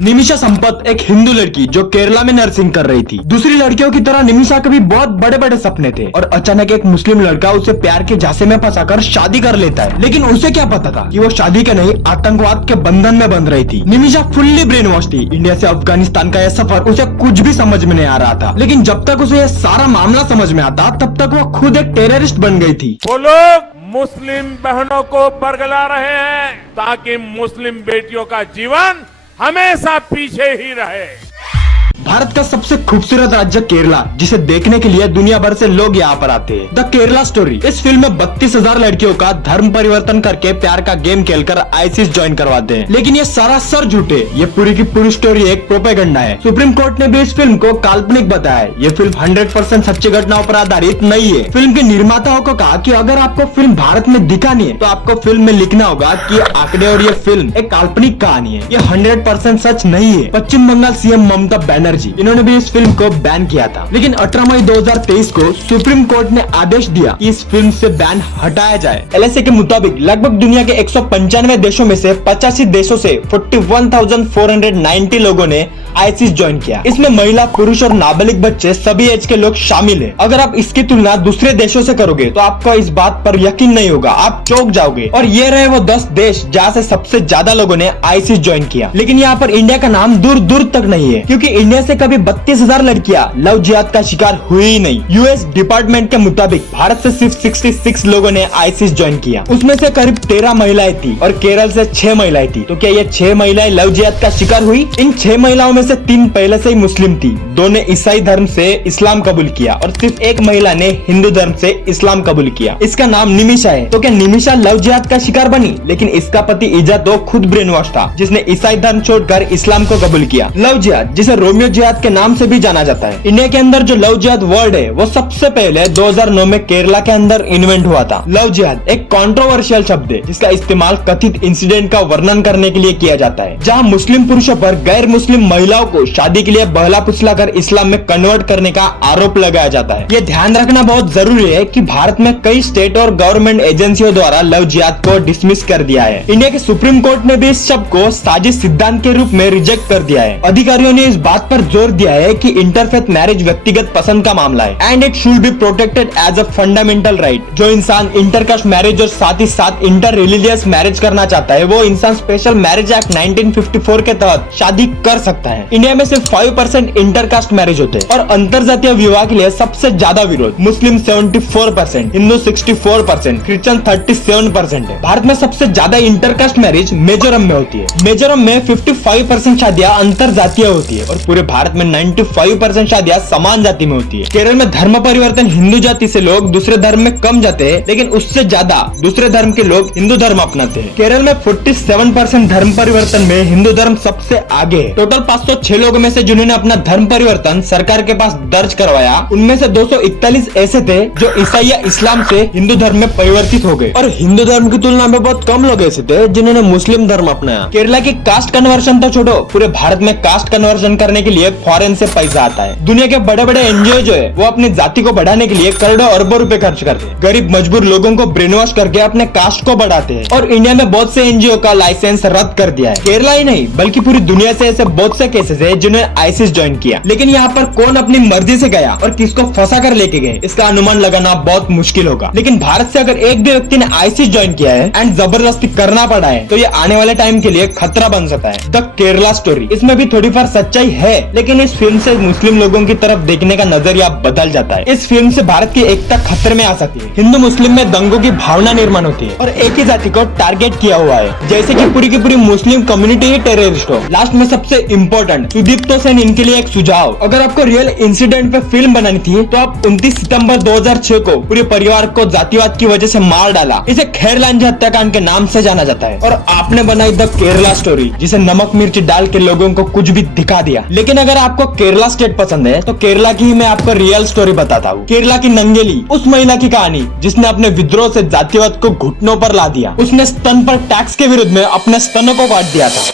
निमिषा संपत एक हिंदू लड़की जो केरला में नर्सिंग कर रही थी। दूसरी लड़कियों की तरह निमिषा के भी बहुत बड़े बड़े सपने थे और अचानक एक मुस्लिम लड़का उसे प्यार के झांसे में फंसाकर शादी कर लेता है। लेकिन उसे क्या पता था कि वो शादी के नहीं आतंकवाद के बंधन में बंध रही थी। निमिषा फुल्ली ब्रेन वॉश थी। इंडिया से अफगानिस्तान का यह सफर उसे कुछ भी समझ में नहीं आ रहा था, लेकिन जब तक उसे यह सारा मामला समझ में आता तब तक वो खुद एक टेररिस्ट बन गई थी। वो लोग मुस्लिम बहनों को बरगला रहे हैं ताकि मुस्लिम बेटियों का जीवन हमेशा पीछे ही रहे। भारत का सबसे खूबसूरत राज्य केरला, जिसे देखने के लिए दुनिया भर से लोग यहाँ पर आते हैं। The Kerala story. इस फिल्म में 32,000 लड़कियों का धर्म परिवर्तन करके प्यार का गेम खेलकर आईसिस ज्वाइन करवाते हैं, लेकिन ये सारा सर झूठे। ये पूरी की पूरी स्टोरी एक प्रोपेगेंडा है। सुप्रीम कोर्ट ने भी इस फिल्म को काल्पनिक बताया है। ये फिल्म 100% सच्ची घटनाओं पर आधारित नहीं है। फिल्म के निर्माताओं को कहा कि अगर आपको फिल्म भारत में दिखानी है तो आपको फिल्म में लिखना होगा कि आंकड़े और ये फिल्म एक काल्पनिक कहानी है। ये 100% सच नहीं है। पश्चिम बंगाल सीएम ममता बनर्जी इन्होंने भी इस फिल्म को बैन किया था, लेकिन 18 मई 2023 को सुप्रीम कोर्ट ने आदेश दिया कि इस फिल्म से बैन हटाया जाए। एलएसए के मुताबिक लगभग दुनिया के 195 देशों में से 85 देशों से 41,490 लोगों ने आईसिस ज्वाइन किया। इसमें महिला, पुरुष और नाबालिग बच्चे सभी एज के लोग शामिल हैं। अगर आप इसकी तुलना दूसरे देशों से करोगे तो आपको इस बात पर यकीन नहीं होगा, आप चौंक जाओगे। और ये रहे वो 10 देश जहाँ से सबसे ज्यादा लोगों ने आईसिस ज्वाइन किया। लेकिन यहाँ पर इंडिया का नाम दूर दूर तक नहीं है, क्योंकि इंडिया से कभी 32,000 लड़कियां लव जिहाद का शिकार हुई ही नहीं। यूएस डिपार्टमेंट के मुताबिक भारत से सिर्फ 66 लोगों ने आईसिस ज्वाइन किया। उसमें से करीब 13 महिलाएं थी और केरल से 6 महिलाएं थी। तो क्या ये 6 महिलाएं लव जिहाद का शिकार हुई? इन 6 महिलाओं में से 3 पहले से ही मुस्लिम थी। 2 ने ईसाई धर्म से इस्लाम कबूल किया और सिर्फ एक महिला ने हिंदू धर्म से इस्लाम कबूल किया। इसका नाम निमिषा है। तो क्या निमिषा लव जिहाद का शिकार बनी? लेकिन इसका पति इजा तो खुद ब्रेन वॉश था, जिसने ईसाई धर्म छोड़कर इस्लाम को कबूल किया। लव जिहाद, जिसे रोमियो जिहाद के नाम से भी जाना जाता है। इंडिया के अंदर जो लव जिहाद वर्ड है वो सबसे पहले 2009 में केरला के अंदर इन्वेंट हुआ था। लव जिहाद एक कंट्रोवर्शियल शब्द है जिसका इस्तेमाल कथित इंसिडेंट का वर्णन करने के लिए किया जाता है, जहां मुस्लिम पुरुषों पर गैर मुस्लिम महिलाओं को शादी के लिए बहला फुसला कर इस्लाम में कन्वर्ट करने का आरोप लगाया जाता है। ये ध्यान रखना बहुत जरूरी है कि भारत में कई स्टेट और गवर्नमेंट एजेंसियों द्वारा लव जिहाद को डिसमिस कर दिया है। इंडिया के सुप्रीम कोर्ट ने भी इस शब्द को साजिश सिद्धांत के रूप में रिजेक्ट कर दिया है। अधिकारियों ने इस बात पर जोर दिया है कि इंटरफेथ मैरिज व्यक्तिगत पसंद का मामला है and it should be protected as a fundamental right. जो इंसान इंटरकास्ट मैरिज और साथ ही साथ इंटर रिलीजियस मैरिज करना चाहता है वो इंसान स्पेशल मैरिज एक्ट 1954 के तहत शादी कर सकता है। इंडिया में सिर्फ 5% इंटरकास्ट मैरिज होते हैं और अंतरजातीय विवाह के लिए सबसे ज्यादा विरोध मुस्लिम 74%, हिंदू 64%, क्रिश्चियन 37% है। भारत में सबसे ज्यादा इंटरकास्ट मैरिज मिजोरम में होती है। मिजोरम में 55% शादियां अंतरजातीय होती है और पूरे भारत में 95% शादियां समान जाति में होती है। केरल में धर्म परिवर्तन हिंदू जाति से लोग दूसरे धर्म में कम जाते हैं, लेकिन उससे ज्यादा दूसरे धर्म के लोग हिंदू धर्म अपनाते हैं। केरल में 47% धर्म परिवर्तन में हिंदू धर्म सबसे आगे है। टोटल 506 लोगों में से जिन्होंने अपना धर्म परिवर्तन सरकार के पास दर्ज करवाया, उनमें से 241 ऐसे थे जो ईसाई या इस्लाम से हिंदू धर्म में परिवर्तित हो गए और हिंदू धर्म की तुलना में बहुत कम लोग ऐसे थे जिन्होंने मुस्लिम धर्म अपनाया। केरला की कास्ट कन्वर्शन तो छोड़ो, पूरे भारत में कास्ट कन्वर्शन करने के लिए फॉरेन से पैसा आता है। दुनिया के बड़े बड़े एनजीओ जो है वो अपनी जाति को बढ़ाने के लिए करोड़ों अरबों रुपए खर्च करते हैं। गरीब मजबूर लोगों को ब्रेन वॉश करके अपने कास्ट को बढ़ाते हैं और इंडिया में बहुत से एनजीओ का लाइसेंस रद्द कर दिया है। केरला ही नहीं बल्कि पूरी दुनिया से ऐसे बहुत से केसेस है जिन्होंने आईसिस ज्वाइन किया। लेकिन यहाँ पर कौन अपनी मर्जी से गया और किसको फंसा कर लेके गए, इसका अनुमान लगाना बहुत मुश्किल होगा। लेकिन भारत से अगर एक भी व्यक्ति ने आईसिस ज्वाइन किया है एंड जबरदस्ती करना पड़ा है तो ये आने वाले टाइम के लिए खतरा बन सकता है। द केरला स्टोरी, इसमें भी थोड़ी फार सच्चाई है, लेकिन इस फिल्म से मुस्लिम लोगों की तरफ देखने का नजरिया बदल जाता है। इस फिल्म से भारत की एकता खतरे में आ सकती है। हिंदू मुस्लिम में दंगों की भावना निर्माण होती है और एक ही जाति को टारगेट किया हुआ है, जैसे कि पूरी की पूरी मुस्लिम कम्युनिटी ही टेररिस्ट हो। लास्ट में सबसे इम्पोर्टेंट, सुदीप्तो सेन इनके लिए एक सुझाव, अगर आपको रियल इंसिडेंट पे फिल्म बनानी थी तो आप 29 सितंबर 2006 को पूरे परिवार को जातिवाद की वजह से मार डाला। इसे खैरलांजी हत्याकांड के नाम से जाना जाता है और आपने बनाई द केरला स्टोरी, जिसे नमक मिर्च डाल के लोगों को कुछ भी दिखा दिया। लेकिन अगर आपको केरला स्टेट पसंद है तो केरला की ही मैं आपको रियल स्टोरी बताता हूँ। केरला की नंगेली, उस महिला की कहानी जिसने अपने विद्रोह से जातिवाद को घुटनों पर ला दिया। उसने स्तन पर टैक्स के विरुद्ध में अपने स्तनों को काट दिया था।